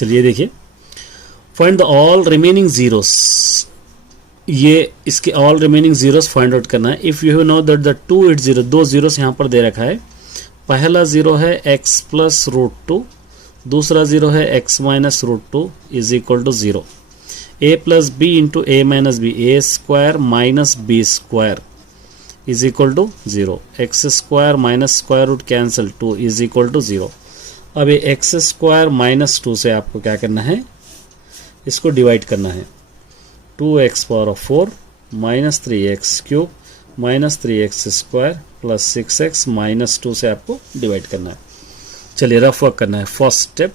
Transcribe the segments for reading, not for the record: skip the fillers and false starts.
चलिए देखिए, find the all remaining zeros, ये इसके all remaining zeros find out करना है। If you know that the 2 8 0, दो जीरोस यहाँ पर दे रखा है। पहला जीरो है x प्लस रूट 2, दूसरा जीरो है x minus root 2 is equal to 0। a plus B into A minus B, A square minus B square is equal to 0। X square minus square root cancel, 2 is equal to 0। अब ये x square minus 2 से आपको क्या करना है, इसको divide करना है। 2x power of 4 minus 3x cube minus 3x square plus 6x minus 2 से आपको डिवाइड करना है। चलिए रफ वर्क करना है। फर्स्ट स्टेप,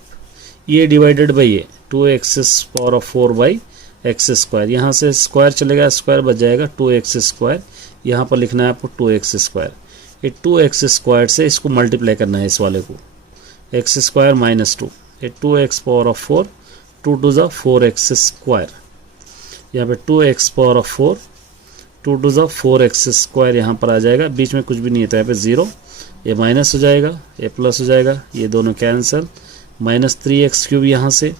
ये डिवाइडेड बाई ये 2x power of 4 by x square, यहाँ से स्क्वायर चलेगा, स्क्वायर बच जाएगा 2x स्क्वायर, यहाँ पर लिखना है आपको 2x स्क्वायर। ये 2x स्क्वायर से इसको मल्टीप्लाई करना है, इस वाले को x स्क्वायर माइनस 2, ये 2x पावर ऑफ 4, 2 टू ज़ा 4x स्क्वायर, यहाँ पे 2x पावर ऑफ 4, 2 टू ज़ा 4x स्क्वायर यहाँ पर आ जाएगा, बीच में कुछ भी नहीं है तो यहाँ पे 0, ये माइनस हो जाएगा, ये प्लस हो जाएगा, ये दोनों कैंसिल, माइनस 3x क्यूब यहाँ से,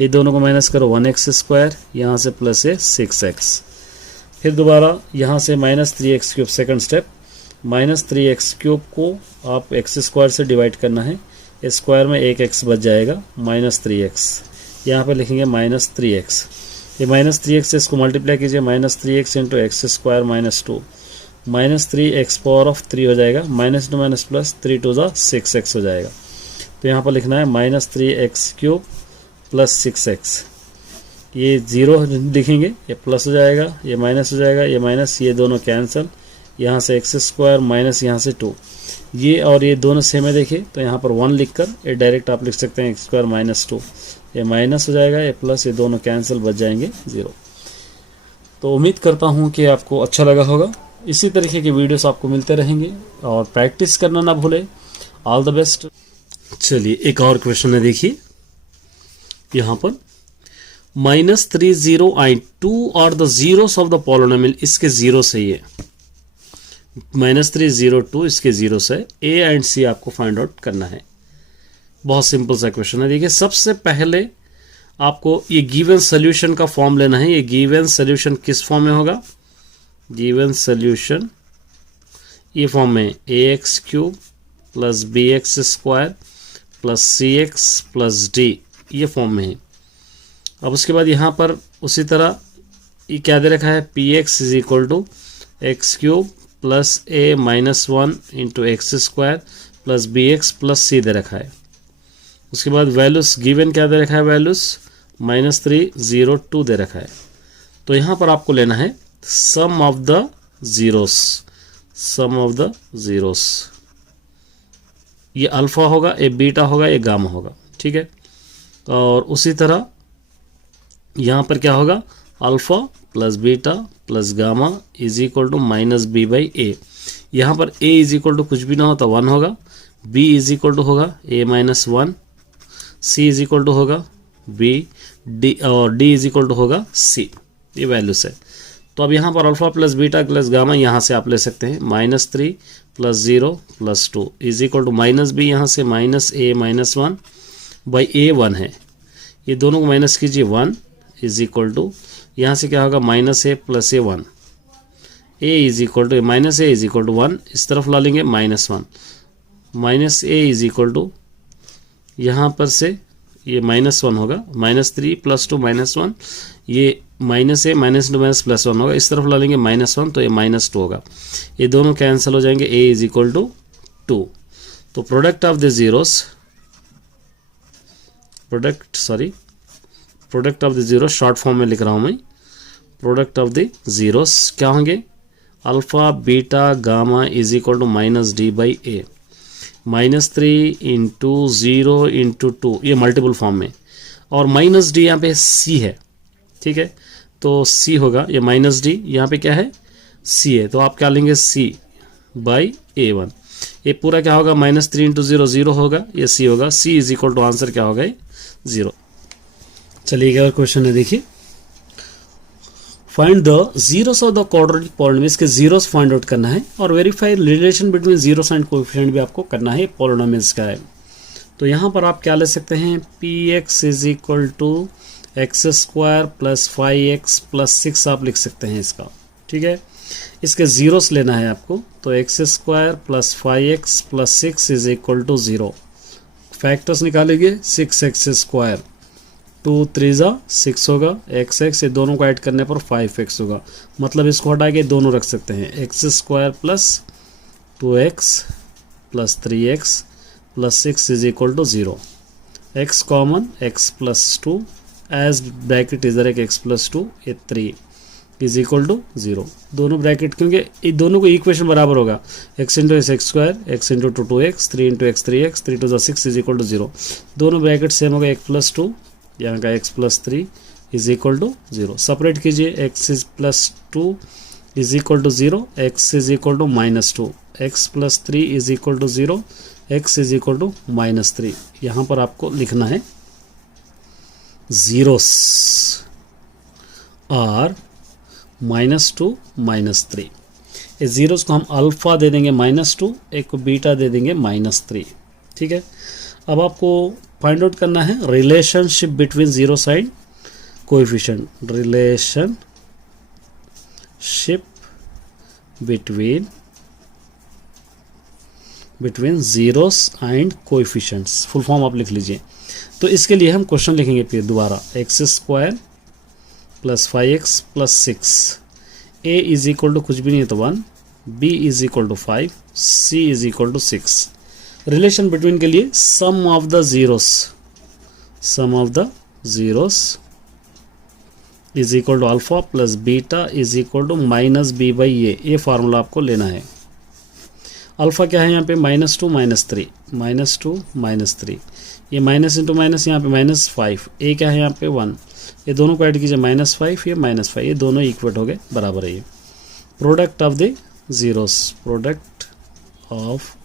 ये दोनों को माइनस करो 1x स्क्वायर, यहाँ से प्लस है 6x, फिर दोबारा यहाँ से minus 3x cube, second step, minus 3x cube को आप x स्क्वायर से डिवाइड करना है, स्क्वायर में 1x बच जाएगा, माइनस 3x, यहाँ पे लिखेंगे माइनस 3x, ये माइनस 3x से इसको मल्टीप्लाई कीजिए, minus 3x into X square minus 2, minus 3x power of 3 हो जाएगा, minus two minus plus 3 two ज़ा 6x हो जाएगा। तो यहाँ पर लिखना है minus 3x cube plus 6x, ये 0 लिखेंगे, ये प्लस हो जाएगा, ये माइनस हो जाएगा, ये माइनस, ये दोनों कैंसिल, यहाँ से एक्स स्क्वायर माइनस यहाँ से 2, ये और ये दोनों सेम है देखिए, तो यहाँ पर 1 लिखकर ये डायरेक्ट आप लिख सकते हैं एक्स स्क्वायर माइनस 2, ये माइनस हो जाएगा, ये प्लस, ये दोनों कैंसिल, बच जाएंगे 0। तो उम्मीद करता हूँ कि आपको अच्छा लगा होगा। इसी तरीके के वीडियोस आपको मिलते रहेंगे और प्रैक्टिस करना ना भूले। All the best. चलिए एक और क्वेश्चन है, देखिए यहाँ पर -3 are the zeros of the polynomial, इसके जीरो सही है, -3 इसके जीरो से ए एंड सी आपको फाइंड आउट करना है। बहुत सिंपल सा क्वेश्चन है। देखिए सबसे पहले आपको ये गिवन सोल्यूशन का फॉर्म लेना है। ये गिवन सोल्यूशन किस फॉर्म में होगा, गिवन सोल्यूशन ये फॉर्म में ax cube plus bx square plus cx plus d, ये फॉर्म में है। अब उसके बाद यहाँ पर उसी तरह ये क्या दे रखा है, px is equal to X cube plus a minus 1 into X square plus bx plus c दे रखा है। उसके बाद वैल्यूज गिवन क्या दे रखा है, वैल्यूज -3 दे रखा है। तो यहाँ पर आपको लेना है sum of the zeros, sum of the zeros, ये अल्फा होगा, ये बीटा होगा, ये गामा होगा, ठीक है। और उसी तरह यहाँ पर क्या होगा, alpha plus beta plus gamma is equal to minus b by a. यहाँ पर a इज इक्वल टू कुछ भी ना हो तो 1 होगा, b इज इक्वल टू होगा a minus 1, c is equal to होगा b, d और d इज इक्वल टू होगा c, ये वैल्यूज है। तो अब यहाँ पर alpha plus beta plus gamma यहाँ से आप ले सकते हैं, -3 plus 0 plus 2 is equal to minus B, यहाँ से minus a minus 1 by a 1 है, ये दोनों को माइनस कीजिए 1 इज इक्वल टू यहाँ से क्या होगा minus a plus a 1, a is equal to minus a is equal to 1, इस तरफ ला लेंगे -1, minus a is equal to यहाँ पर से ये -1 होगा, -3 प्लस 2 -1, ये minus a minus 2 minus plus 1 होगा, इस तरफ ला लेंगे -1 तो ये -2 होगा, ये दोनों कैंसिल हो जाएंगे, a इज इक्वल टू 2। तो product of the zeros, product of the zero short form में लिख रहा हूँ मैं, प्रोडक्ट ऑफ द जीरोस क्या होंगे, alpha beta gamma is equal to minus D by A, -3 into 0 into 2, ये मल्टीपल फॉर्म में, और माइनस डी यहाँ पे c है, ठीक है। तो c होगा, ये माइनस डी यहाँ पे क्या है c है, तो आप क्या लेंगे c बाई a1, ये पूरा क्या होगा -3 इंटू 0 0 होगा, ये c होगा, c is equal to answer क्या होगा 0। चलिए एक और क्वेश्चन है, देखिए find the zeros of the quadratic polynomials के जीरोस फाइंड आउट करना है और verify relation between zeros and coefficient भी आपको करना है, पॉलिनोमियल्स का है। तो यहाँ पर आप क्या ले सकते हैं, P X is equal to X square plus 5x plus 6 आप लिख सकते हैं इसका, ठीक है। इसके जीरोस लेना है आपको, तो X square plus 5x plus 6 is equal to 0। Factors निकालेंगे, 6x स्क्वायर 2 3 6 होगा, x ये दोनों को ऐड करने पर 5x होगा, मतलब इसको हटा के दोनों रख सकते हैं, X square plus 2x plus 3x plus 6 is equal to 0। x common, x plus 2 as bracket इधर एक x प्लस 2 ये 3 इज इक्वल टू 0। दोनों ब्रैकेट, क्योंकि इन दोनों को इक्वेशन बराबर होगा, x into X square, x into 2x, 3 into X 3x, 3 two 6 is equal to 0। दोनों ब्रैकेट सेम होगा, x प्लस 2 यहाँ का x plus 3 is equal to 0। Separate कीजिए, x is plus 2 is equal to 0, x is equal to minus 2, x plus 3 is equal to 0, x is equal to minus 3। यहाँ पर आपको लिखना है zeros are -2 -3। इस zeros को हम अल्फा दे देंगे -2, एक को बीटा दे देंगे -3, ठीक है। अब आपको फाइंड आउट करना है relationship between zero sine coefficient, relationship between zeros and coefficients. Full form आप लिख लीजिए। तो इसके लिए हम क्वेश्चन लिखेंगे फिर दोबारा, x square plus 5x plus 6, a is equal to कुछ भी नहीं है तो 1, b is equal to 5, c is equal to 6। Relation between के लिए sum of the zeros is equal to alpha plus beta is equal to minus b by ये formula आपको लेना है। अल्फा क्या है यहाँ पे, -2 -3, -2 -3, ये माइनस इंटू माइनस यहाँ पे -5, ए क्या है यहाँ पे 1, ये दोनों को ऐड कीजिए, -5 ये -5, ये दोनों इक्वल हो गए, बराबर है ये। Product of the zeros, product of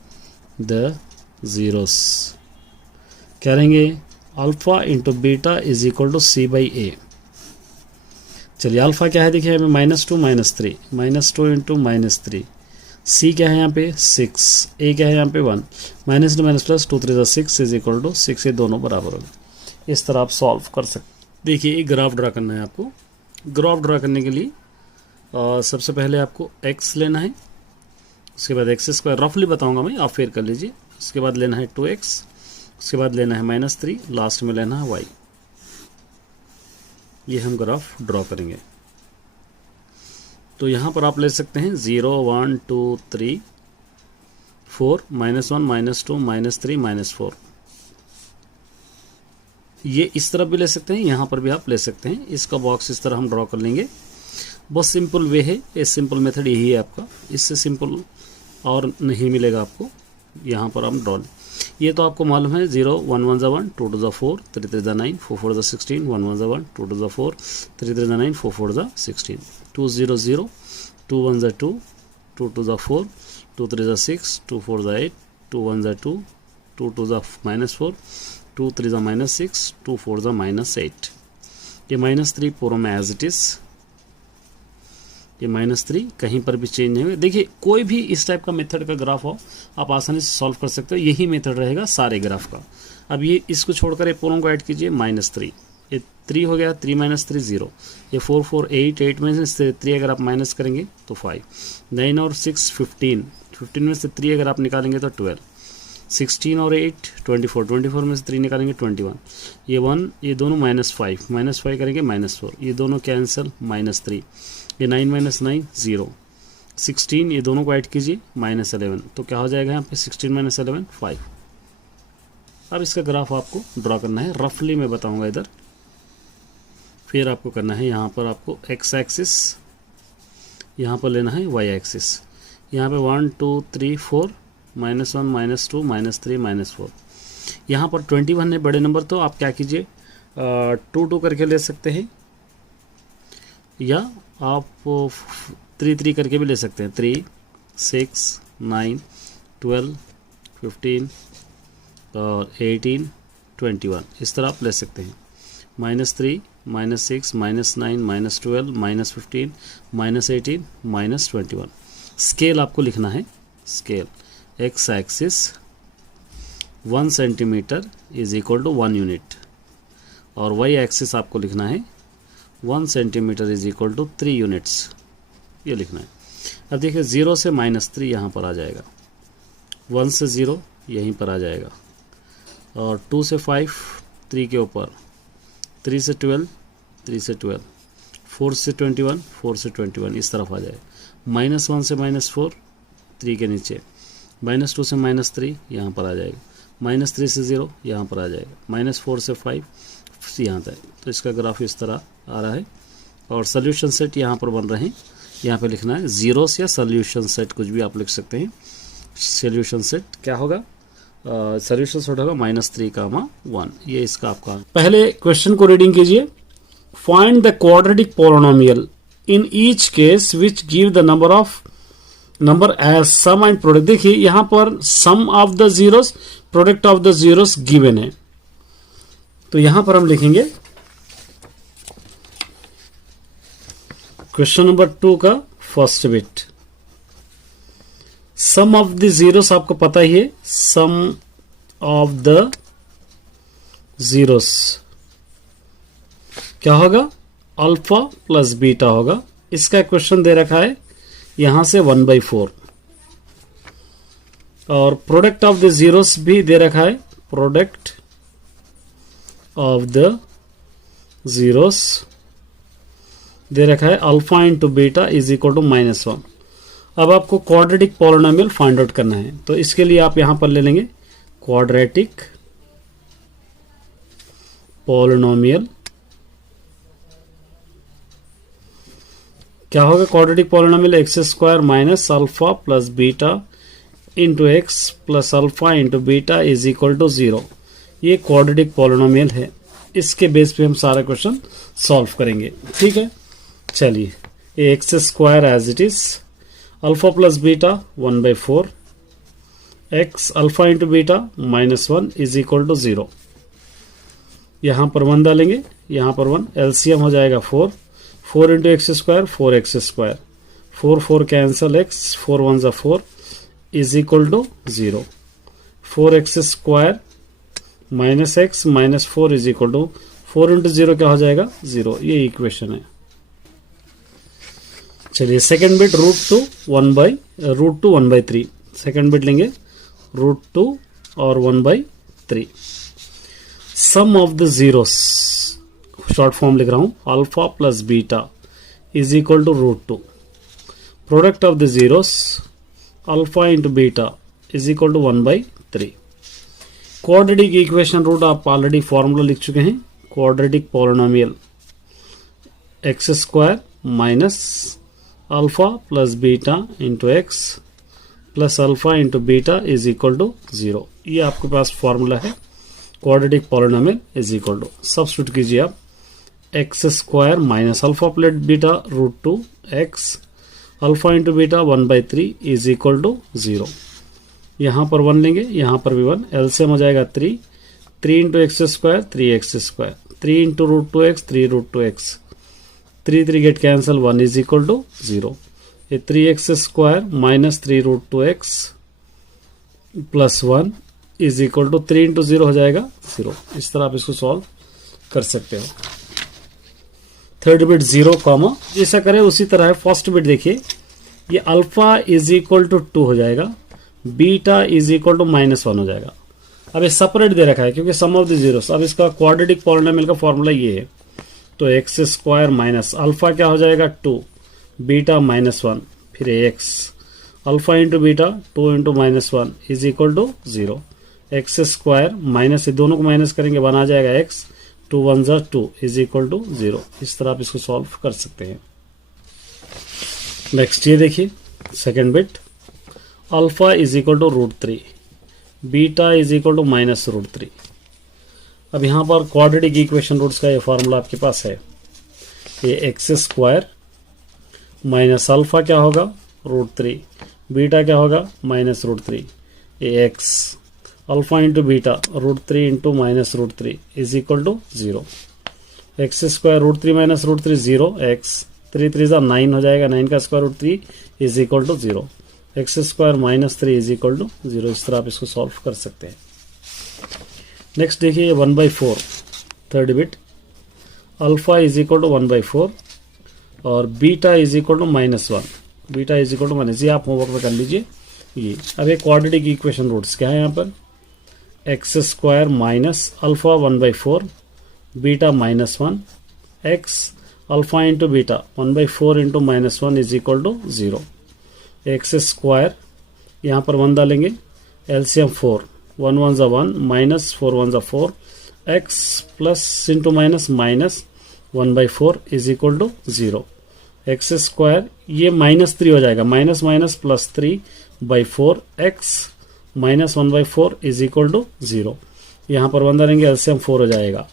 the zeros क्या रहेंगे, alpha into beta is equal to c by a. चलिए अल्फा क्या है देखिए हमें, -2 -3, -2 इंटू -3, सी क्या है यहाँ पे 6, ए क्या है यहाँ पे 1, minus two minus plus 2 3 6 is equal to 6, ये दोनों बराबर होंगे। इस तरह आप सॉल्व कर सकते। देखिए एक ग्राफ ड्रा करना है आपको। ग्राफ ड्रा करने के लिए सबसे पहले आपको x लेना है, उसके बाद एक्स स्क्वायर, रफली बताऊंगा मैं, आप फेयर कर लीजिए। उसके बाद लेना है 2x, उसके बाद लेना है -3, लास्ट में लेना है y। ये हम ग्राफ ड्रॉ करेंगे। तो यहाँ पर आप ले सकते हैं 0 1 2 3 4, -1 -2 -3 -4। ये इस तरफ भी ले सकते हैं, यहाँ पर भी आप ले सकते हैं। इसका बॉक्स इस तरह हम ड्रॉ कर लेंगे। बहुत सिंपल वे है, ये सिंपल मेथड यही है आपका, इससे सिंपल और नहीं मिलेगा आपको। यहाँ पर हम ड्रॉ, ये तो आपको मालूम है 0 1 1 1 2 2 4 3 3 9 4 4 16 1 1 1 2 2 4 3 3 9 4 4 16 2 0 0 2 1 2 2 2 4 2 3 6 2 4 8 2 1 2 2 2 -4 2 3 -6 2 4 -8। ये -3 पूरा में एज इट इज, ये -3 कहीं पर भी चेंज नहीं हुए। देखिए कोई भी इस टाइप का मेथड का ग्राफ हो आप आसानी से सॉल्व कर सकते हो, यही मेथड रहेगा सारे ग्राफ का। अब ये इसको छोड़कर ये पूरों को ऐड कीजिए, -3, ये 3 हो गया, 3 -3 0, ये 4 4 8 8 में से 3 अगर आप माइनस करेंगे तो 5, 9 और 6 15, 15 में से 3 अगर आप निकालेंगे तो 12, 16 और 8 24, 24 में से 3 निकालेंगे 21, ये 1, ये दोनों -5 करेंगे -4, ये दोनों कैंसिल, -3, ये 9 -9 0, 16, ये दोनों को ऐड कीजिए -11, तो क्या हो जाएगा यहाँ पे 16 - 11 5। अब इसका ग्राफ आपको ड्रॉ करना है, रफली मैं बताऊंगा इधर। फिर आपको करना है यहाँ पर आपको x एक्सिस, यहाँ पर लेना है y एक्सिस। यहाँ पे 1 2 3 4 -1 -2 -3 -4। यहाँ पर 21 है बड़े नंबर, तो आप क्या कीजिए 2 2 करके ले सकते हैं, या आप 3 3 करके भी ले सकते हैं, 3 6 9 12 15 और 18 21, इस तरह आप ले सकते हैं। -3 -6 -9 -12 -15 -18 -21। स्केल आपको लिखना है, scale x axis 1 centimetre is equal to 1 unit, और वाई एक्सिस आपको लिखना है 1 centimetre is equal to 3 units, ये लिखना है। अब देखिए 0 से -3 यहाँ पर आ जाएगा, 1 से 0 यहीं पर आ जाएगा, और 2 से 5 3 के ऊपर, 3 से 12 3 से 12, 4 से 21 4 से 21 इस तरफ आ जाएगा, -1 से -4 3 के नीचे, -2 से -3 यहाँ पर आ जाएगा, -3 से 0 यहाँ पर आ जाएगा, -4 से 5 यहाँ तक। तो इसका ग्राफ इस तरह आ रहा है, और सोल्यूशन सेट यहाँ पर बन रहे हैं। यहाँ पे लिखना है जीरोस या सोल्यूशन सेट, कुछ भी आप लिख सकते हैं। सोल्यूशन सेट क्या होगा, सोल्यूशन सेट होगा -3, 1। ये इसका आपका पहले क्वेश्चन को रीडिंग कीजिए। Find the quadratic polynomial in each case which give the number as sum and product. देखिए यहाँ पर sum of the zeros, product of the zeros given है, तो यहां पर हम लिखेंगे क्वेश्चन नंबर 2 का first bit, sum of the zeros आपको पता ही है, सम ऑफ द जीरोस क्या होगा, अल्फा प्लस बीटा होगा। इसका क्वेश्चन दे रखा है यहां से 1/4, और प्रोडक्ट ऑफ द जीरोस भी दे रखा है, प्रोडक्ट ऑफ द जीरोस दे रखा है alpha into beta is equal to -1। अब आपको क्वाड्रेटिक पॉलिनोमियल फाइंड आउट करना है, तो इसके लिए आप यहां पर ले लेंगे क्वाड्रेटिक पॉलिनोमियल। क्या होगा quadratic polynomial, x² minus alpha plus beta into x plus alpha into beta is equal to 0। ये क्वाड्रेटिक पॉलिनोमियल है, इसके बेस पे हम सारा क्वेश्चन सॉल्व करेंगे। ठीक है, चलिए ये x² as it is, alpha plus beta 1/4, x alpha into beta -1 is equal to 0। यहां पर 1 डालेंगे, यहां पर 1, एलसीएम हो जाएगा 4, 4 into x², 4x², 4 4 cancel, x 4 1 जा 4 is equal to 0। 4x² minus X minus 4 is equal to 4 into 0 क्या हो जाएगा, 0। ये इक्वेशन है। चलिए सेकंड बिट √2 1/3, सेकंड बिट लेंगे √2 और 1/3। Sum of the zeros, short form लिख रहा हूं, alpha plus beta is equal to √2, product of the zeros alpha into beta is equal to 1/3। Quadratic equation root आप ऑलरेडी फॉर्मूला लिख चुके हैं, quadratic polynomial x² minus alpha plus beta into x plus alpha into beta is equal to 0। ये आपके पास formula है, quadratic polynomial is equal to, substitute कीजिए आप, x² minus alpha plus beta √2 x alpha into beta 1/3 is equal to 0। यहां पर 1 लेंगे, यहां पर भी 1, एलसीएम हो जाएगा 3, 3 into x² 3x², 3 into √2x 3√2x, 3 3 get cancel, 1 is equal to 0। ये 3x² minus 3√2x plus 1 is equal to 3 into 0 हो जाएगा 0। इस तरह आप इसको सॉल्व कर सकते हो। थर्ड बिट 0, जैसा करें उसी तरह है। फर्स्ट बिट देखिए, ये अल्फा इज इक्वल टू 2 हो जाएगा, बीटा इज इक्वल टू -1 हो जाएगा। अब ये सेपरेट दे रखा है क्योंकि सम ऑफ द जीरोस। अब इसका क्वाड्रेटिक पॉलिनोमियल का फॉर्मूला ये है, तो x² माइनस अल्फा क्या हो जाएगा 2, बीटा -1, फिर x alpha into beta 2 into -1 is equal to 0। x² minus, ये दोनों को माइनस करेंगे 1 आ जाएगा, x 2 1 जा 2 इज इक्वल टू 0। इस तरह आप इसको सॉल्व कर सकते हैं। नेक्स्ट ये देखिए second bit, alpha is equal to √3, beta is equal to -√3। अब यहाँ पर क्वाड्रेटिक इक्वेशन रूट्स का ये फॉर्मूला आपके पास है, ये x² माइनस अल्फा क्या होगा √3, बीटा क्या होगा -√3, ये x alpha into beta √3 into -√3 is equal to 0। x² √3 minus √3 0, x 3 3 जा 9 हो जाएगा, 9 का square √3 is equal to 0। x² -3 is equal to 0। इस तरह आप इसको सॉल्व कर सकते हैं। नेक्स्ट देखिए 1/4 third bit, alpha is equal to 1/4 और beta is equal to -1, beta is equal to minus, ये आप होमवर्क में कर लीजिए। ये अब एक क्वाड्रेटिक इक्वेशन रूट्स क्या है यहाँ पर, X square minus alpha 1/4 beta -1 X alpha into beta 1/4 into -1 is equal to 0। X square यहाँ पर 1 डालेंगे, एलसीएम 4, 1 1 ज़ा 1 माइनस 4 1 ज़ा 4 X plus into minus 1/4 is equal to 0। X square ये -3 हो जाएगा, minus minus plus 3/4 X minus 1/4 is equal to 0। यहाँ पर 1 डालेंगे, एलसीएम 4 हो जाएगा,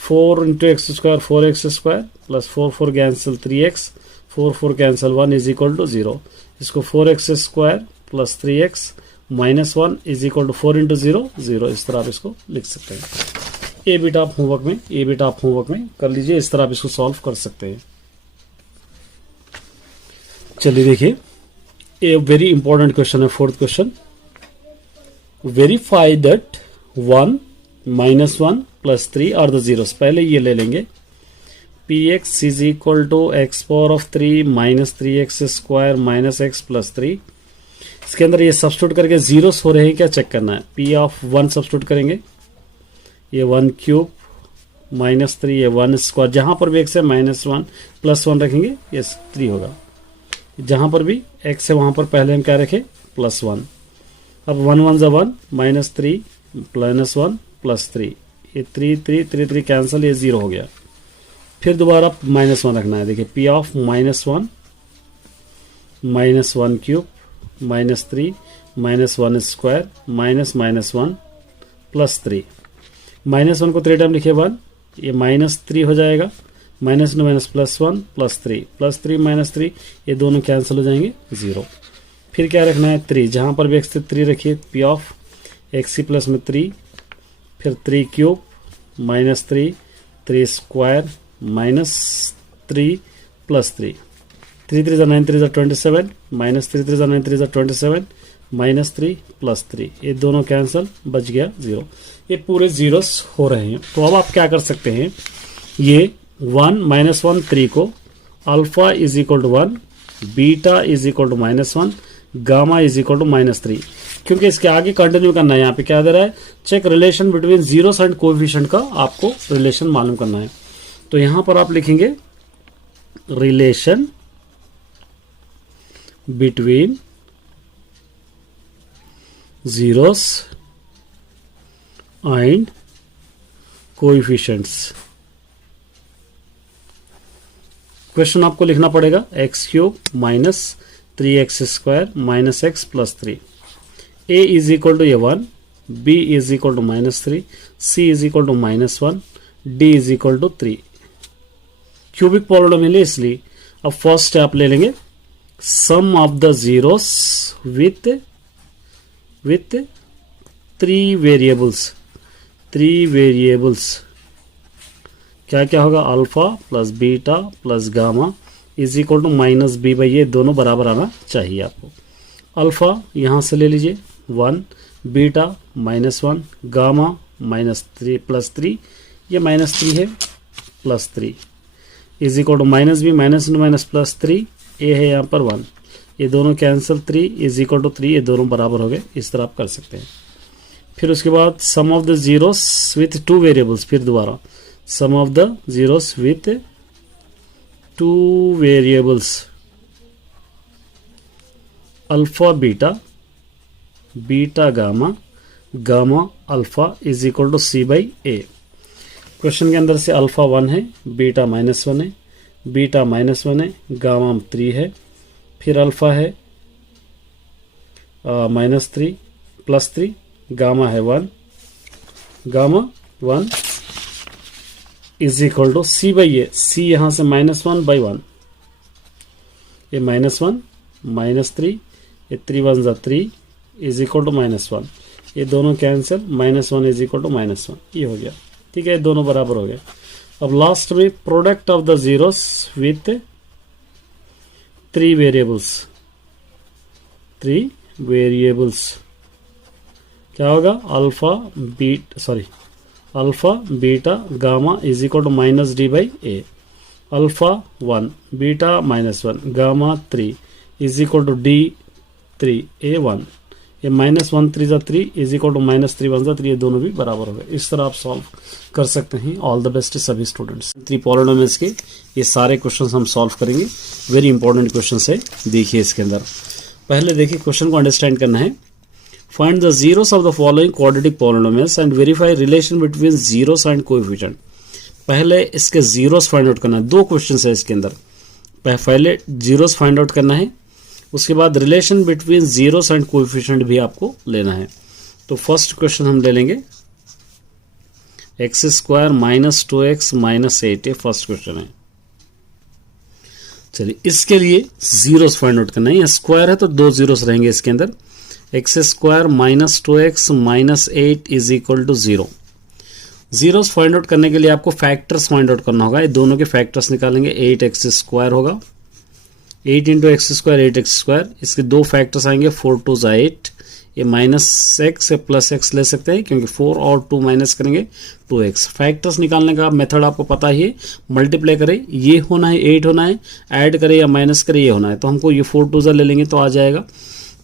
4 into X square 4x square plus 4 4 cancel 3x 4 4 cancel 1 is equal to 0। इसको 4x square plus 3x minus 1 is equal to 4 into 0 0, इस तरह आप इसको लिख सकते हैं। ए बीटा आप होमवर्क में कर लीजिए, इस तरह आप इसको सॉल्व कर सकते हैं। चलिए देखिए, ए वेरी इंपॉर्टेंट क्वेश्चन है, fourth question, verify that 1 -1 plus 3 are the zeros. पहले ये ले लेंगे, P X is equal to X power of 3 minus 3x square minus x plus 3। इसके अंदर ये सब्स्टिट्यूट करके जीरोस हो रहे हैं क्या चेक करना है। पी ऑफ 1 सब्स्टिट्यूट करेंगे, ये 1 क्यूब माइनस 3, ये 1 स्क्वायर, जहां पर भी एक्स है -1 प्लस 1 रखेंगे, ये 3 होगा। जहां पर भी एक्स है वहां पर पहले हम क्या रखें, +1। अब 1 1 ज़ा 1 माइनस 3 -1 प्लस 3, ये 3 3 3 3 कैंसिल, ये 0 हो गया। फिर दोबारा -1 रखना है। देखिए P of -1 cube -3 -1 square -1 plus 3, -1 को 3 टाइम लिखिए 1, ये -3 हो जाएगा, माइनस में माइनस +1 प्लस 3 -3, ये दोनों कैंसिल हो जाएंगे 0। फिर क्या रखना है 3, जहां पर भी एक्स से 3 रखिए, P of X C plus में 3, फिर 3 क्यूब -3 3 स्क्वायर -3 प्लस 3, 3 3 9 3 27 -3 3 9 3 27 -3 प्लस 3, ये दोनों कैंसिल, बच गया 0। ये पूरे जीरोस हो रहे हैं। तो अब आप क्या कर सकते हैं, ये 1 -1 3 को alpha is equal to 1 beta is equal to -1 gamma is equal to -3, क्योंकि इसके आगे कंटिन्यू करना है। यहाँ पे क्या दे रहा है, check relation between zeros and coefficient का आपको रिलेशन मालूम करना है। तो यहां पर आप लिखेंगे relation between zeros and coefficients. Question आपको लिखना पड़ेगा x³ minus 3x square minus x plus 3, a is equal to 1, b is equal to -3, c is equal to -1, d is equal to 3। Cubic polynomial है इसलिए अब first step ले लेंगे, sum of the zeros with 3 variables. क्या क्या होगा, alpha plus beta plus gamma is equal to -b/, ये दोनों बराबर आना चाहिए आपको। अल्फा यहां से ले लीजिए 1, बीटा -1, गामा -3 प्लस 3, ये -3 है plus 3 is equal to -b minus plus 3, A है यहाँ पर 1, ये दोनों कैंसिल, 3 इज इक्वल टू 3, ये दोनों बराबर हो गए। इस तरह आप कर सकते हैं। फिर उसके बाद sum of the zeros with 2 variables, फिर दोबारा sum of the zeros with 2 variables, alpha beta beta gamma gamma alpha is equal to c/a। Question के अंदर से अल्फा 1 है, बीटा -1 है, बीटा -1 है, गामा 3 है, फिर अल्फा है -3 प्लस 3, गामा है 1, gamma 1 is equal to c/a। c यहां से -1/1, ये -1 -3, ये 3 1 ज़ा 3 इज इक्वल टू -1, ये दोनों कैंसिल, -1 इज इक्वल टू -1, ये हो गया। ठीक है, दोनों बराबर हो गए। अब लास्ट में product of the zeros with 3 variables क्या होगा, alpha alpha beta gamma is equal to minus D by A, alpha 1 beta -1 gamma 3 is equal to D 3 A 1, ये -1 3 3 इज इक्वल टू -3 1 3, ये दोनों भी बराबर हो गए। इस तरह आप सॉल्व कर सकते हैं। ऑल द बेस्ट सभी स्टूडेंट्स। 3 पॉलिनोमियल्स के ये सारे क्वेश्चंस हम सॉल्व करेंगे। वेरी इंपॉर्टेंट क्वेश्चंस है। देखिए इसके अंदर पहले देखिए क्वेश्चन को अंडरस्टैंड करना है। Find the zeros of the following quadratic polynomials and verify relation between zeros and coefficient. पहले इसके जीरोस फाइंड आउट करना है। 2 क्वेश्चन है इसके अंदर। पहले जीरोस फाइंड आउट करना है, उसके बाद relation between zeros and coefficient भी आपको लेना है। तो फर्स्ट क्वेश्चन हम ले लेंगे x² -2x -8, ये फर्स्ट क्वेश्चन है। चलिए इसके लिए जीरोस फाइंड आउट करना है। यह स्क्वायर है तो 2 जीरोस रहेंगे इसके अंदर। x² -2x -8 is equal to 0। Zeros find out करने के लिए आपको फैक्टर्स फाइंड आउट करना होगा। ये दोनों के फैक्टर्स निकालेंगे। 8x² होगा, 8 इंटू x², 8x²। इसके 2 फैक्टर्स आएंगे, 4 2 8, ये -x प्लस x ले सकते हैं क्योंकि 4 और 2 माइनस करेंगे 2x। फैक्टर्स निकालने का मेथड आपको पता ही है, मल्टीप्लाई करें ये होना है 8 होना है, ऐड करें या माइनस करें ये होना है। तो हमको ये 4 2 ले लेंगे तो आ जाएगा।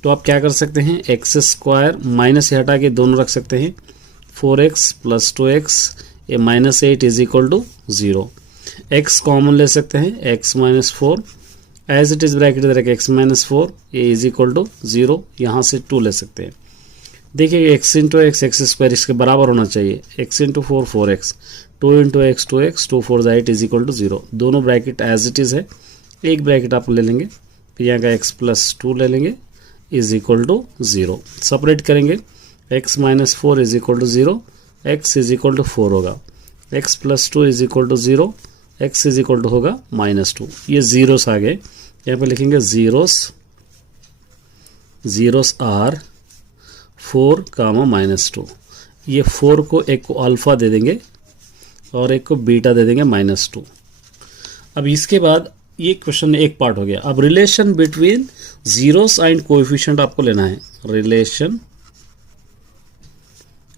तो आप क्या कर सकते हैं, x² माइनस से हटा के दोनों रख सकते हैं, 4x प्लस 2x, ये -8 is equal to 0। x common ले सकते हैं, x -4 as it is bracket दे रखे x -4, ये इज इक्वल टू 0। यहाँ से 2 ले सकते हैं। देखिए x इंटू एक्स x² इसके बराबर होना चाहिए। x into 4 4x, 2 into X 2x, 2 4 8 is equal to 0। दोनों ब्रैकेट एज इट इज है, एक ब्रैकेट आप ले लेंगे, फिर यहाँ का x प्लस 2 ले लेंगे इज इक्वल टू 0। सेपरेट करेंगे, x -4 is equal to 0, x is equal to 4 होगा, x plus 2 is equal to 0, x is equal to होगा -2। ये जीरोस आ गए। यहाँ पे लिखेंगे जीरोस आर 4, -2। ये 4 को एक को अल्फा दे देंगे और एक को बीटा दे देंगे -2। अब इसके बाद ये क्वेश्चन एक पार्ट हो गया। अब relation between zeros and coefficient आपको लेना है। Relation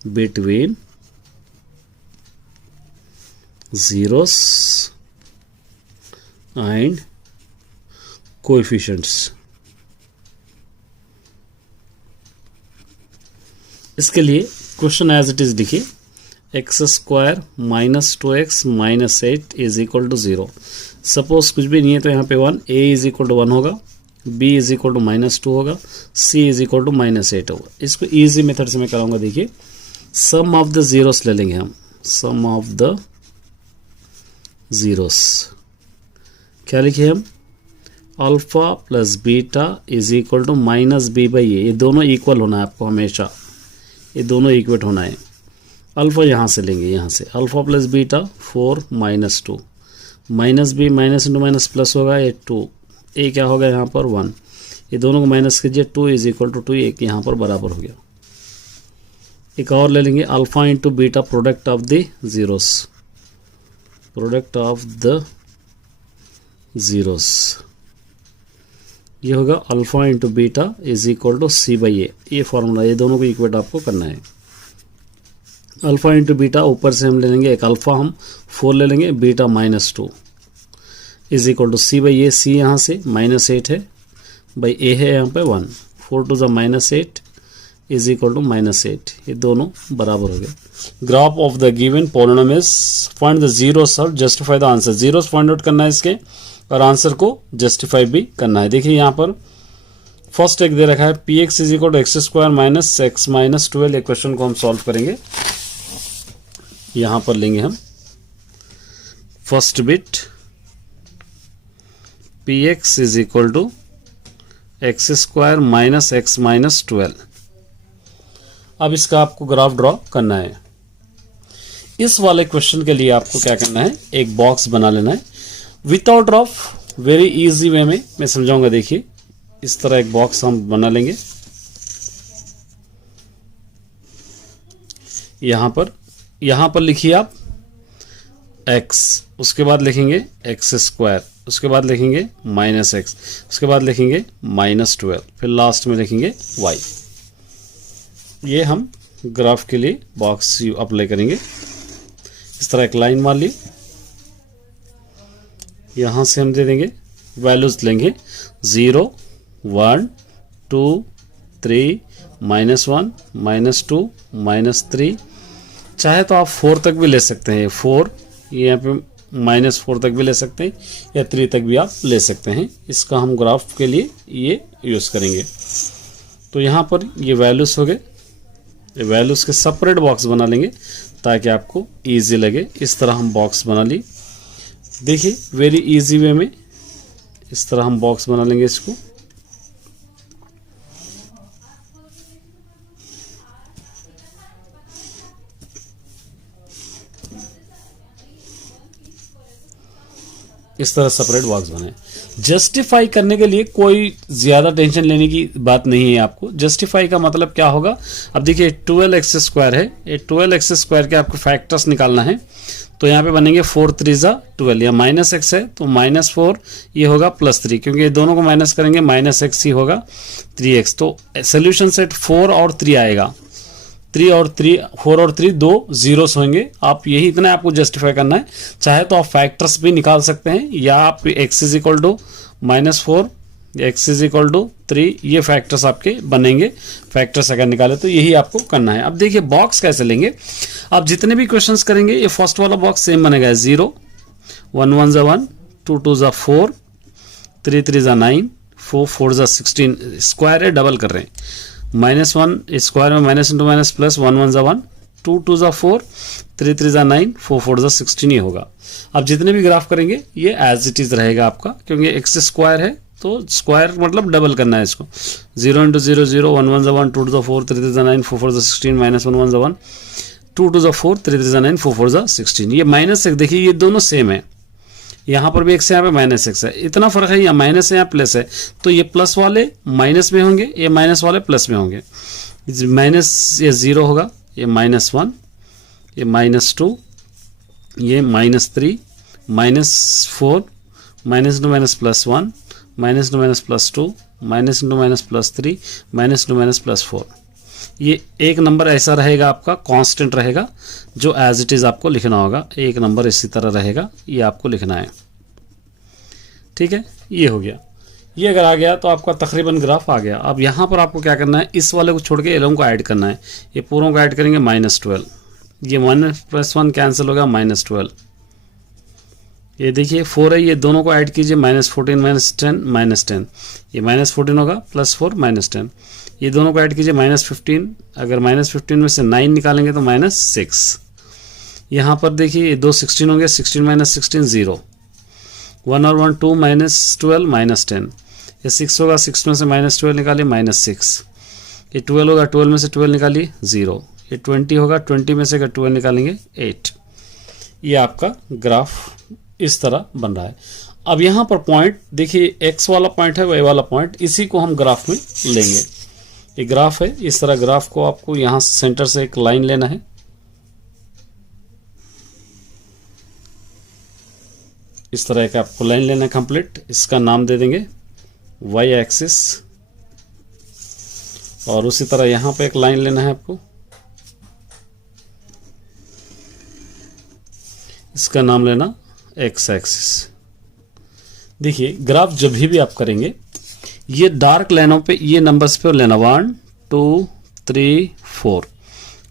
between zeros and coefficients. इसके लिए क्वेश्चन एज इट इज लिखिए, x² -2x -8 is equal to 0। Suppose कुछ भी नहीं है तो यहाँ पे 1, a इज इक्वल टू 1 होगा, b इज इक्वल टू -2 होगा, c इज इक्वल टू -8 होगा। इसको इजी मेथड से मैं कराऊंगा। देखिए सम ऑफ द जीरोस ले लेंगे हम। सम ऑफ द जीरोस क्या लिखे हम, alpha plus beta is equal to -b by a. ये दोनों इक्वल होना है आपको हमेशा, ये दोनों इक्वेट होना है। अल्फा यहाँ से लेंगे, यहाँ से alpha plus beta 4 -2, -b minus into minus plus होगा, ये 2, ए क्या होगा यहाँ पर 1, ये दोनों को माइनस कीजिए, 2 इज इक्वल टू 2, एक यहाँ पर बराबर हो गया। एक और ले लेंगे, alpha into beta product of the zeros, product of the zeros, ये होगा alpha into beta is equal to c by a. ये फॉर्मूला, ये दोनों को इक्वेट आपको करना है। अल्फा इंटू बीटा ऊपर से हम ले लेंगे, एक अल्फा हम 4 ले लेंगे, beta -2 is equal to c by A. c यहाँ से -8 है, बाई ए है यहाँ पे 1, 4 to the -8 is equal to -8, ये दोनों बराबर हो गए। Graph of the given polynomials, find the zeros और justify the answer. Zeros find out करना है इसके और आंसर को जस्टिफाई भी करना है। देखिए यहाँ पर फर्स्ट एक दे रखा है, px is equal to x² -x -12। एक क्वेश्चन को हम सॉल्व करेंगे। यहाँ पर लेंगे हम first bit, px is equal to x² -x -12। अब इसका आपको ग्राफ ड्रॉ करना है। इस वाले क्वेश्चन के लिए आपको क्या करना है, एक बॉक्स बना लेना है without drop, very easy way में मैं समझाऊंगा। देखिए इस तरह एक बॉक्स हम बना लेंगे। यहां पर लिखिए आप x, उसके बाद लिखेंगे x², उसके बाद लिखेंगे -x, उसके बाद लिखेंगे -12, फिर लास्ट में लिखेंगे y। ये हम ग्राफ के लिए बॉक्स अप्लाई करेंगे। इस तरह एक लाइन मान ली, यहाँ से हम दे देंगे वैल्यूज लेंगे 0 1 2 3 -1 -2 -3, चाहे तो आप 4 तक भी ले सकते हैं, 4 यहाँ पे -4 तक भी ले सकते हैं या 3 तक भी आप ले सकते हैं। इसका हम ग्राफ के लिए ये यूज़ करेंगे। तो यहाँ पर ये वैल्यूज हो गए, वैल्यूज के सेपरेट बॉक्स बना लेंगे ताकि आपको इजी लगे। इस तरह हम बॉक्स बना ली, देखिए वेरी इजी वे में इस तरह हम बॉक्स बना लेंगे इसको। इस तरह सेपरेट बॉक्स बनाए। जस्टिफाई करने के लिए कोई ज्यादा टेंशन लेने की बात नहीं है आपको। जस्टिफाई का मतलब क्या होगा, अब देखिए 12x² है, ये 12x² के आपको फैक्टर्स निकालना है। तो यहाँ पे बनेंगे 4 3 12 या -x है तो -4 ये होगा +3, क्योंकि ये दोनों को माइनस करेंगे -x ही होगा 3x। तो सोल्यूशन सेट 4 और 3 आएगा, 4 और 3 दो जीरोस होंगे। आप यही इतना आपको जस्टिफाई करना है। चाहे तो आप फैक्टर्स भी निकाल सकते हैं या आप x = -4 या x = 3 ये फैक्टर्स आपके बनेंगे। फैक्टर्स अगर निकाले तो यही आपको करना है। अब देखिए बॉक्स कैसे लेंगे। आप जितने भी क्वेश्चंस करेंगे ये फर्स्ट वाला बॉक्स सेम बनेगा, 0 1 1 1 2 2 4 3 3 9 4 4 16, स्क्वायर है डबल कर रहे हैं, -1 स्क्वायर में माइनस इंटू माइनस प्लस 1 1 1 2 2 4 3 3 9 4 4 16 ये होगा। अब जितने भी ग्राफ करेंगे ये एज इट इज रहेगा आपका, क्योंकि x स्क्वायर है तो स्क्वायर मतलब डबल करना है इसको। 0 × 0 0 1 1 1 2 2 4 3 3 9 4 4 16 -1 1 1 2 2 4 3 3 9 4 4 16। ये -x देखिए ये दोनों सेम है, यहाँ पर भी x है यहाँ पे -x है, इतना फर्क है, यहाँ माइनस है यहाँ प्लस है। तो ये प्लस वाले माइनस में होंगे, ये माइनस वाले प्लस में होंगे। माइनस ये 0 होगा, ये -1 ये -2 ये -3 -4 -2 -+1 -2 +2 -2 +3 -2 +4। ये एक नंबर ऐसा रहेगा आपका कांस्टेंट रहेगा जो एज इट इज आपको लिखना होगा। एक नंबर इसी तरह रहेगा, ये आपको लिखना है। ठीक है, ये हो गया। ये अगर आ गया तो आपका तकरीबन ग्राफ आ गया। अब यहाँ पर आपको क्या करना है, इस वाले को छोड़ के एलों को ऐड करना है। ये पूरों को ऐड करेंगे -12, ये 1 + 1 कैंसिल होगा -12। ये देखिए 4 है, ये दोनों को ऐड कीजिए -14 -10 -10, ये -14 होगा +4 -10। ये दोनों को ऐड कीजिए -15, अगर -15 में से 9 निकालेंगे तो -6। यहाँ पर देखिए ये 2 16 होंगे, 16 - 16 0, 1 और 1 2 -12 -10। ये 6 होगा, 6 में से -12 निकालिए -6। ये 12 होगा, 12 में से 12 निकालिए 0। ये 20 होगा, 20 में से अगर 12 निकालेंगे 8। ये आपका ग्राफ इस तरह बन रहा है। अब यहाँ पर पॉइंट देखिए x वाला पॉइंट है, y वाला पॉइंट, इसी को हम ग्राफ में लेंगे। ये ग्राफ है, इस तरह ग्राफ को आपको यहाँ सेंटर से एक लाइन लेना है। इस तरह का आपको लाइन लेना है कंप्लीट। इसका नाम दे देंगे y एक्सिस, और उसी तरह यहाँ पे एक लाइन लेना है आपको, इसका नाम लेना x एक्सिस। देखिए ग्राफ जब भी आप करेंगे ये डार्क लाइनों पे ये नंबर्स पे लेना, 1 2 3 4,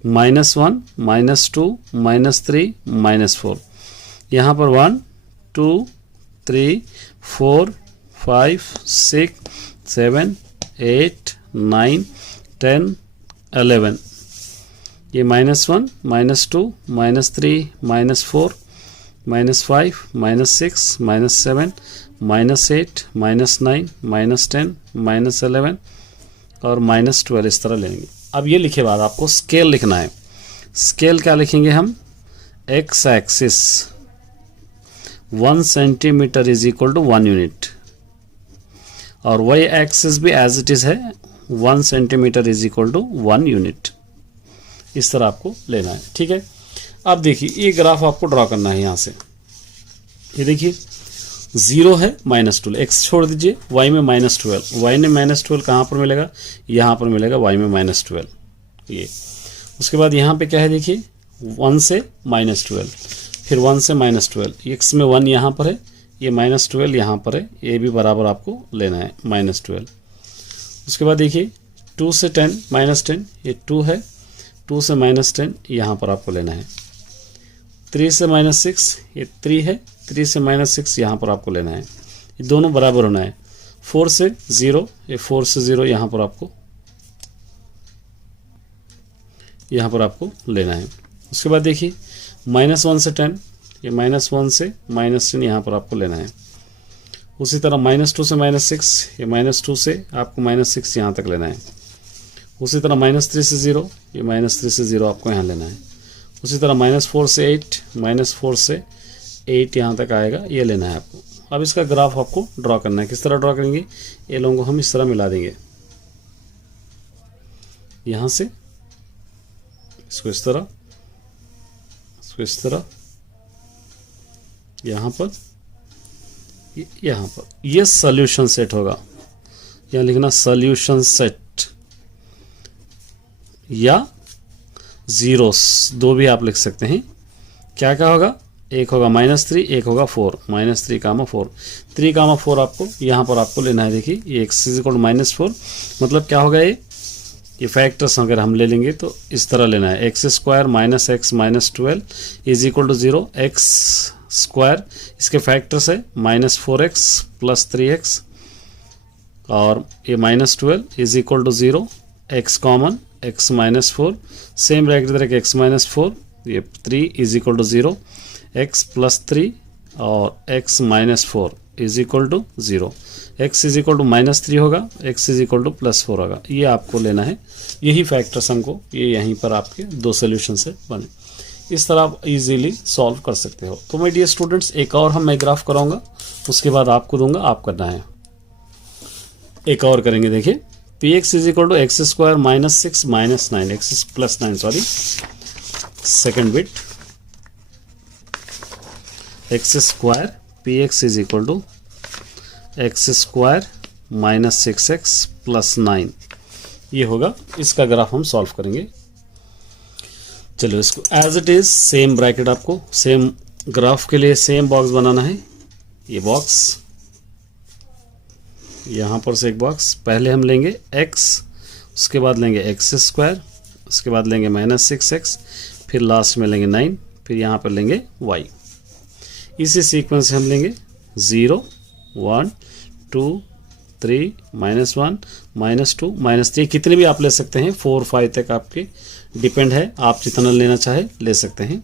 -1 -2 -3 -4। यहाँ पर 1 2 3 4 5 6 7 8 9 10 11। ये -1 -2 -3 -4 -5 -6 -7 -8 -9 -10 -11 और -12 इस तरह लेंगे। अब ये लिखे बाद आपको स्केल लिखना है। स्केल क्या लिखेंगे हम, x एक्सिस 1 सेंटीमीटर = 1 यूनिट, और y एक्सिस भी एज इट इज है 1 सेंटीमीटर = 1 यूनिट। इस तरह आपको लेना है। ठीक है, अब देखिए ये ग्राफ आपको ड्रॉ करना है। यहाँ से ये देखिए 0 है -12, x छोड़ दीजिए, y में -12, y में -12 कहाँ पर मिलेगा, यहाँ पर मिलेगा y में -12। ये उसके बाद यहाँ पे क्या है देखिए 1 से -12, फिर 1 से -12, x में 1 यहाँ पर है, ये -12 यहाँ पर है, ये भी बराबर आपको लेना है -12। उसके बाद देखिए 2 से 10 -10, ये 2 है, 2 से -10 यहाँ पर आपको लेना है। 3 से -6, ये 3 है, 3 से -6 यहाँ पर आपको लेना है, ये दोनों बराबर होना है। 4 से 0, ये 4 से 0 यहाँ पर आपको लेना है। उसके बाद देखिए -1 से 10, ये -1 से -10 यहाँ पर आपको लेना है। उसी तरह -2 से -6, ये -2 से आपको -6 यहाँ तक लेना है। उसी तरह -3 से 0, ये -3 से 0 आपको यहाँ लेना है। उसी तरह -4 से 8, -4 से 8 यहाँ तक आएगा, ये लेना है आपको। अब इसका ग्राफ आपको ड्रॉ करना है। किस तरह ड्रॉ करेंगे, ये लोगों को हम इस तरह मिला देंगे, यहाँ से इसको इस तरह, इसको इस तरह, यहाँ पर, यहाँ पर, ये सॉल्यूशन सेट होगा। यहाँ लिखना सॉल्यूशन सेट या जीरोस, दो भी आप लिख सकते हैं। क्या क्या होगा, एक होगा -3, एक होगा 4, -3, 4, 3, 4 आपको यहाँ पर आपको लेना है। देखिए ये x = -4, मतलब क्या होगा, ये फैक्टर्स अगर हम ले लेंगे तो इस तरह लेना है। x² - x - 12 = 0, x² इसके फैक्टर्स है -4x + 3x, और ये -12 = 0, x common, x - 4, same bracket तरह के x - 4, ये 3 = 0, x + 3 और x - 4 = 0, x -3 होगा, x +4 होगा। ये आपको लेना है, यही फैक्टर्स हमको, ये यहीं पर आपके दो सोल्यूशन से बने। इस तरह आप इजीली सॉल्व कर सकते हो। तो माय डियर स्टूडेंट्स, एक और मैं ग्राफ कराऊंगा, उसके बाद आपको दूंगा, आप करना है। एक और करेंगे, देखिए px = x² - 6 - 9, x + 9, sorry, second bit, x², px = x² - 6x + 9, ये होगा। इसका ग्राफ हम सॉल्व करेंगे। चलो इसको as it is same bracket, आपको सेम ग्राफ के लिए सेम बॉक्स बनाना है। ये बॉक्स, यहाँ पर से एक बॉक्स, पहले हम लेंगे x, उसके बाद लेंगे x², उसके बाद लेंगे -6x, फिर लास्ट में लेंगे 9, फिर यहाँ पर लेंगे y। इसी सीक्वेंस से हम लेंगे 0, 1, 2, 3, -1, -2, -3, कितने भी आप ले सकते हैं, 4, 5 तक आपके डिपेंड है, आप जितना लेना चाहे ले सकते हैं।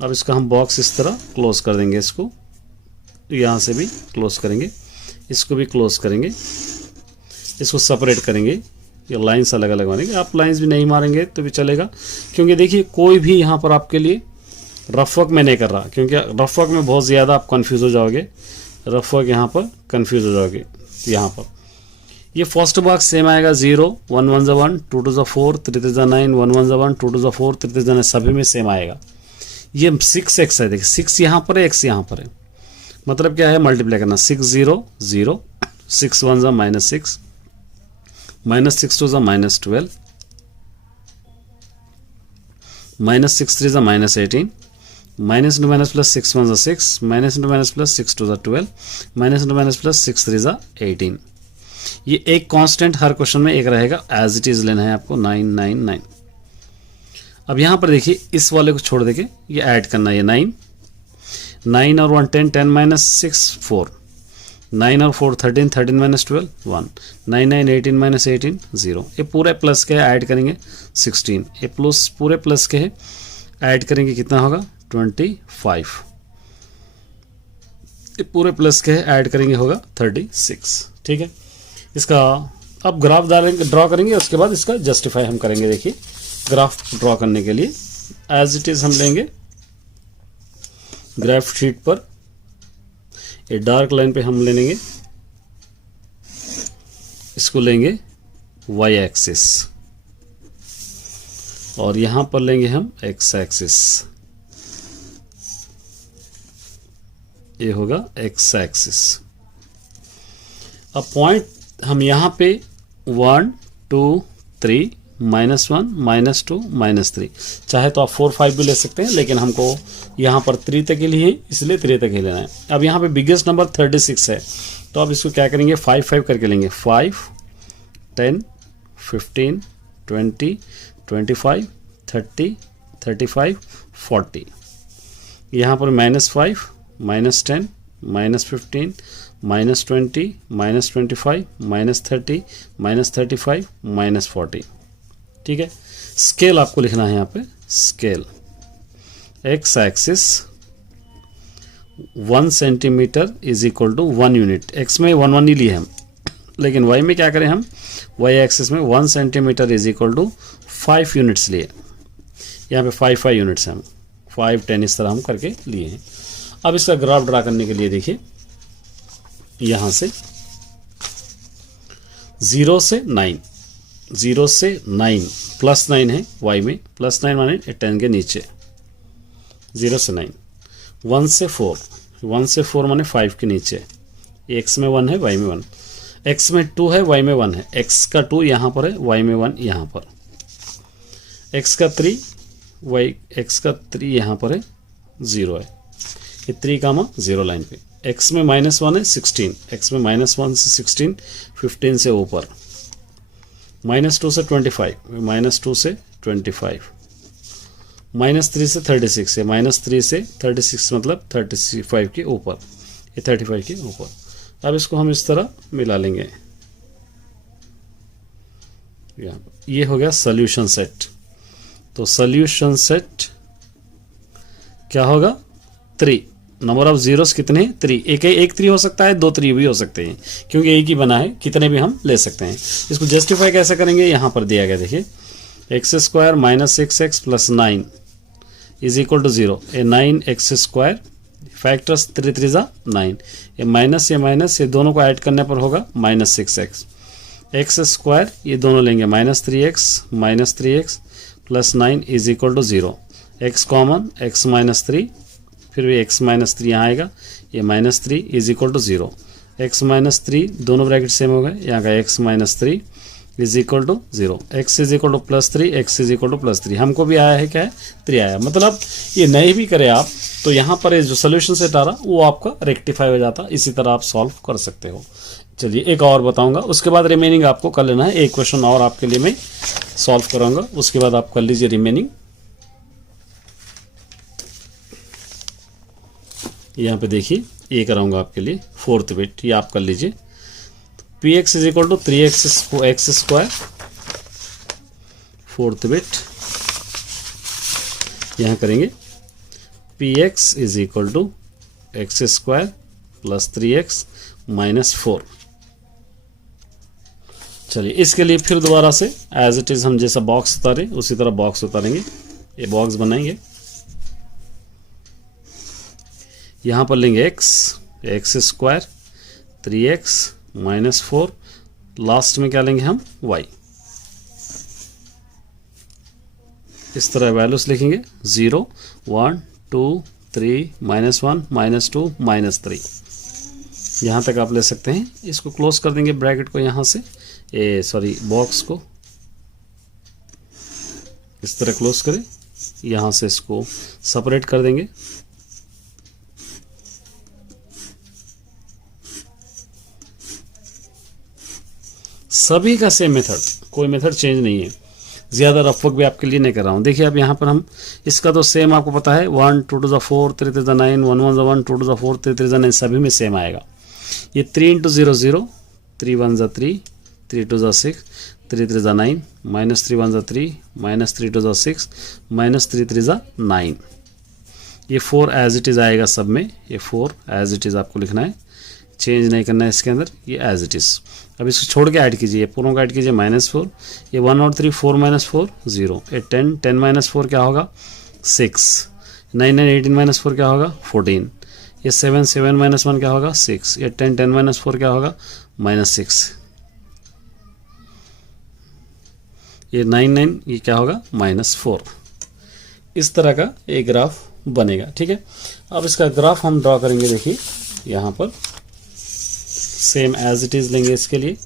अब इसका हम बॉक्स इस तरह क्लोज कर देंगे, इसको यहाँ से भी क्लोज करेंगे, इसको भी क्लोज करेंगे, इसको सेपरेट करेंगे, ये लाइंस अलग अलग बनेंगे। आप लाइंस भी नहीं मारेंगे तो भी चलेगा, क्योंकि देखिए कोई भी यहाँ पर आपके लिए रफ वर्क में नहीं कर रहा, क्योंकि रफ वर्क में बहुत ज़्यादा आप कंफ्यूज हो जाओगे, रफ वर्क यहाँ पर कंफ्यूज हो जाओगे। यहाँ पर ये फर्स्ट बॉक्स सेम आएगा, 0, 1 1 1, 2 2 4, 3 3 9, 1 1 1, 2 2 4, 3 3 9, सभी में सेम आएगा। ये 6x है, देखिए 6 यहाँ पर है, x यहाँ पर है, मतलब क्या है, मल्टीप्लाई करना, 6 0 0, 6 1 -6, -6 2 -12, -6 3 -18, -into -+6 1 6, -into -+6 2 12, -into -+6 3 18। ये एक कांस्टेंट हर क्वेश्चन में एक रहेगा, एज इट इज लेना है आपको, 9 9 9। अब यहाँ पर देखिए इस वाले को छोड़ देके ये ऐड करना है, ये 9 9 और 1 10, 10 - 6 4, 9 और 4 13, 13 - 12 1, 9 9 18 - 18 0। ये पूरे प्लस के ऐड करेंगे 16, ये प्लस पूरे प्लस के है, ऐड करेंगे कितना होगा 25, ये पूरे प्लस के है, ऐड करेंगे होगा 36। ठीक है, इसका अब ग्राफ डालेंगे, ड्रॉ करेंगे, उसके बाद इसका जस्टिफाई हम करेंगे। देखिए ग्राफ ड्रॉ करने के लिए एज इट इज हम लेंगे ग्राफ शीट पर, ये डार्क लाइन पे हम लेंगे, इसको लेंगे y एक्सिस, और यहां पर लेंगे हम x एक्सिस, ये होगा x एक्सिस। अब पॉइंट हम यहां पे 1 2 3 -1 -2 -3। चाहे तो आप 4 5 भी ले सकते हैं, लेकिन हमको यहाँ पर 3 तक ही लिए इसलिए 3 तक ही लेना है। अब यहाँ पे बिगेस्ट नंबर 36 है, तो अब इसको क्या करेंगे 5 5 करके लेंगे। 5 10 15 20 25 30 35 40। यहाँ पर -5 -10 -15 -20 -25 -30 -35 -40। ठीक है, स्केल आपको लिखना है यहाँ पे। Scale X axis 1 centimetre is equal to 1 unit. X में 1 1 ही लिए हम, लेकिन वाई में क्या करें हम, वाई एक्सिस में 1 centimetre is equal to 5 units लिए। यहाँ पे 5 5 यूनिट्स हैं, हम 5 10 इस तरह हम करके लिए हैं। अब इसका ग्राफ ड्रा करने के लिए देखिए, यहाँ से 0 से 9, 0 से 9 +9 है y में, +9 माने 10 के नीचे, 0 से 9। 1 से 4, 1 से 4 माने 5 के नीचे। x में 1 है, y में 1, x में 2 है, y में 1 है। x का 2 यहाँ पर है, y में 1 यहाँ पर। x का 3 x का 3 यहाँ पर है, 0 है। ये 3, 0 लाइन पे। x में -1 है, 16, x में -1 से 16, 15 से ऊपर। -2 से 25, -2 से 25, -3 से 36 है, -3 से 36 मतलब 35 के ऊपर, ये 35 के ऊपर। अब इसको हम इस तरह मिला लेंगे। ये हो गया सोल्यूशन सेट। तो सोल्यूशन सेट क्या होगा, 3। नंबर ऑफ जीरोस कितने हैं, 3। एक 3 हो सकता है, 2 3 भी हो सकते हैं, क्योंकि एक ही बना है, कितने भी हम ले सकते हैं। इसको जस्टिफाई कैसे करेंगे, यहाँ पर दिया गया देखिए, x² - 6x + 9 is equal to 0। ये 9x², फैक्टर्स 3 3 9, ये माइनस ये दोनों को ऐड करने पर होगा -6x। x² ये दोनों लेंगे, -3x + 9 is equal to 0। x common, x -3, फिर भी x -3 यहाँ आएगा, ये -3 इज इक्वल टू 0। x -3 दोनों ब्रैकेट सेम हो गए, यहाँ का x -3 is equal to 0। x is equal to +3, x is equal to +3। हमको भी आया है क्या है, 3 आया। मतलब ये नहीं भी करे आप, तो यहाँ पर जो सोल्यूशन सेट आ रहा वो आपका रेक्टिफाई हो जाता। इसी तरह आप सॉल्व कर सकते हो। चलिए एक और बताऊंगा, उसके बाद रिमेनिंग आपको कर लेना है। एक क्वेश्चन और आपके लिए मैं सॉल्व कराऊंगा, उसके बाद आप कर लीजिए रिमेनिंग। यहाँ पे देखिए, ये कराऊंगा आपके लिए 4th बिट, ये आप कर लीजिए। px is equal to 3x², 4th bit यहाँ करेंगे। px is equal to x² + 3x - 4। चलिए इसके लिए फिर दोबारा से एज इट इज हम जैसा बॉक्स उतारे उसी तरह बॉक्स उतारेंगे। ये बॉक्स बनाएंगे, यहाँ पर लेंगे x² 3x - 4, लास्ट में क्या लेंगे हम, y। इस तरह वैल्यूज लिखेंगे, 0 1 2 3 -1 -2 -3। यहाँ तक आप ले सकते हैं। इसको क्लोज कर देंगे ब्रैकेट को, यहाँ से बॉक्स को इस तरह क्लोज करें, यहाँ से इसको सेपरेट कर देंगे। सभी का सेम मेथड, कोई मेथड चेंज नहीं है। ज़्यादा रफ वर्क भी आपके लिए नहीं कर रहा हूँ। देखिए अब यहाँ पर हम इसका तो सेम आपको पता है, 1 2 to the 4 3 to the 9 1 1 1 2 to the 4 3 3 9 सभी में सेम आएगा। ये 3 × 0 0, 3 1 3, 3 2 6, 3 3 9, -3 1 3, -3 2 6, -3 3 9। ये 4 एज इट इज़ आएगा सब में, ये 4 एज इट इज़ आपको लिखना है, चेंज नहीं करना है इसके अंदर, ये एज इट इज़। अब इसको छोड़ के ऐड कीजिए, पूरों को ऐड कीजिए, -4, ये 1 और 3 4 - 4 0, ये 10 10 - 4 क्या होगा, 6, 9 9 18 - 4 क्या होगा, 14, ये 7 7 - 1 क्या होगा, 6, ये 10 10 - 4 क्या होगा, -6, ये 9 9 ये क्या होगा, -4। इस तरह का एक ग्राफ बनेगा। ठीक है, अब इसका ग्राफ हम ड्रॉ करेंगे। देखिए यहाँ पर सेम एज इट इज लेंगे इसके लिए,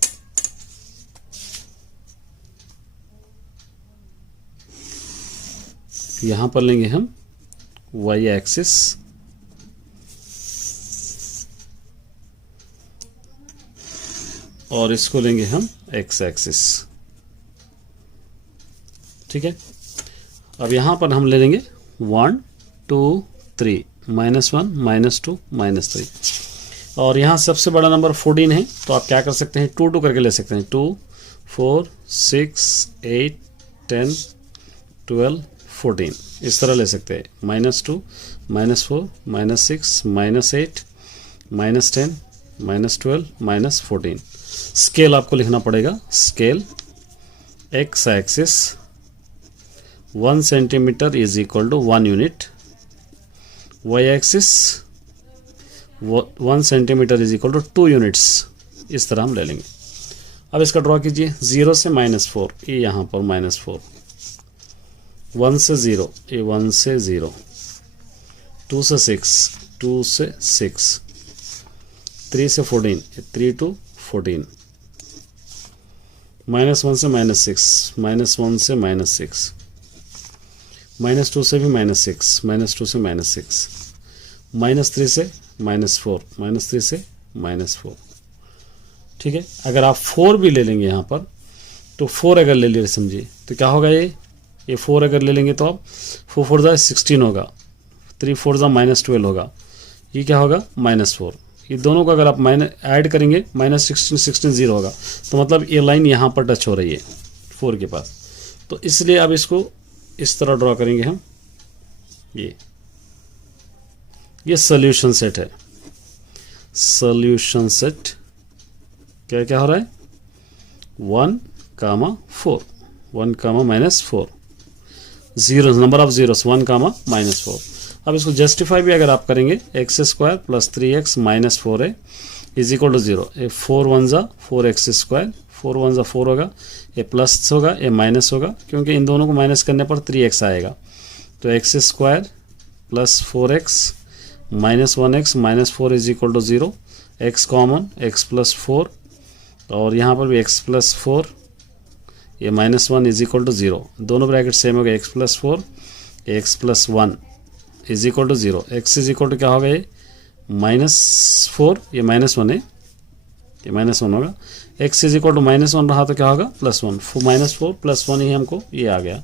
यहाँ पर लेंगे हम y एक्सिस, और इसको लेंगे हम x एक्सिस। ठीक है, अब यहाँ पर हम ले लेंगे 1 2 3, -1 -2 -3, और यहाँ सबसे बड़ा नंबर 14 है, तो आप क्या कर सकते हैं, 2 2 करके ले सकते हैं। 2 4 6 8 10 12 14, इस तरह ले सकते हैं। -2 -4 -6 -8 -10 -12 -14। स्केल आपको लिखना पड़ेगा, scale x axis 1 centimetre is equal to 1 unit, y axis 1 centimetre is equal to 2 units, इस तरह हम ले लेंगे। अब इसका ड्रॉ कीजिए, 0 से -4, ये यहाँ पर -4, 1 से 0, ये 1 से 0, 2 से 6, 2 से 6, 3 से 14, 3 to 14, -1 से -6, -1 से -6, -2 से भी -6, -2 से -6, -3 से -4, -3 से -4। ठीक है, अगर आप 4 भी ले लेंगे यहाँ पर, तो 4 अगर ले लिए समझिए, तो क्या होगा, ये 4 अगर ले लेंगे तो अब 4 4 जा 16 होगा, 3 4 जा -12 होगा, ये क्या होगा -4। ये दोनों को अगर आप ऐड करेंगे -16 16 0 होगा, तो मतलब ये लाइन यहाँ पर टच हो रही है 4 के पास। तो इसलिए अब इसको इस तरह ड्रॉ करेंगे हम। ये सोल्यूशन सेट है। सोल्यूशन सेट क्या क्या हो रहा है, 1 4, 1 -4, जीरो, नंबर ऑफ जीरोस 1 -4। अब इसको जस्टिफाई भी अगर आप करेंगे, x² + 3x - 4a is equal to 0। ये 4 1 जा 4x², 4 1 जा 4 होगा, ये प्लस होगा, ये माइनस होगा, क्योंकि इन दोनों को माइनस करने पर 3x आएगा। तो x² + 4x - 1x - 4 is equal to 0। x common, x + 4, और यहाँ पर भी x + 4, ये -1 इज इक्वल टू 0। दोनों ब्रैकेट सेम हो गए, x + 4, x + 1 is equal to 0। x is equal to क्या होगा, ये -4, ये -1 है, ये -1 होगा। x इज इक्वल टू -1 रहा तो क्या होगा, +1, -4 + 1 ही हमको ये आ गया।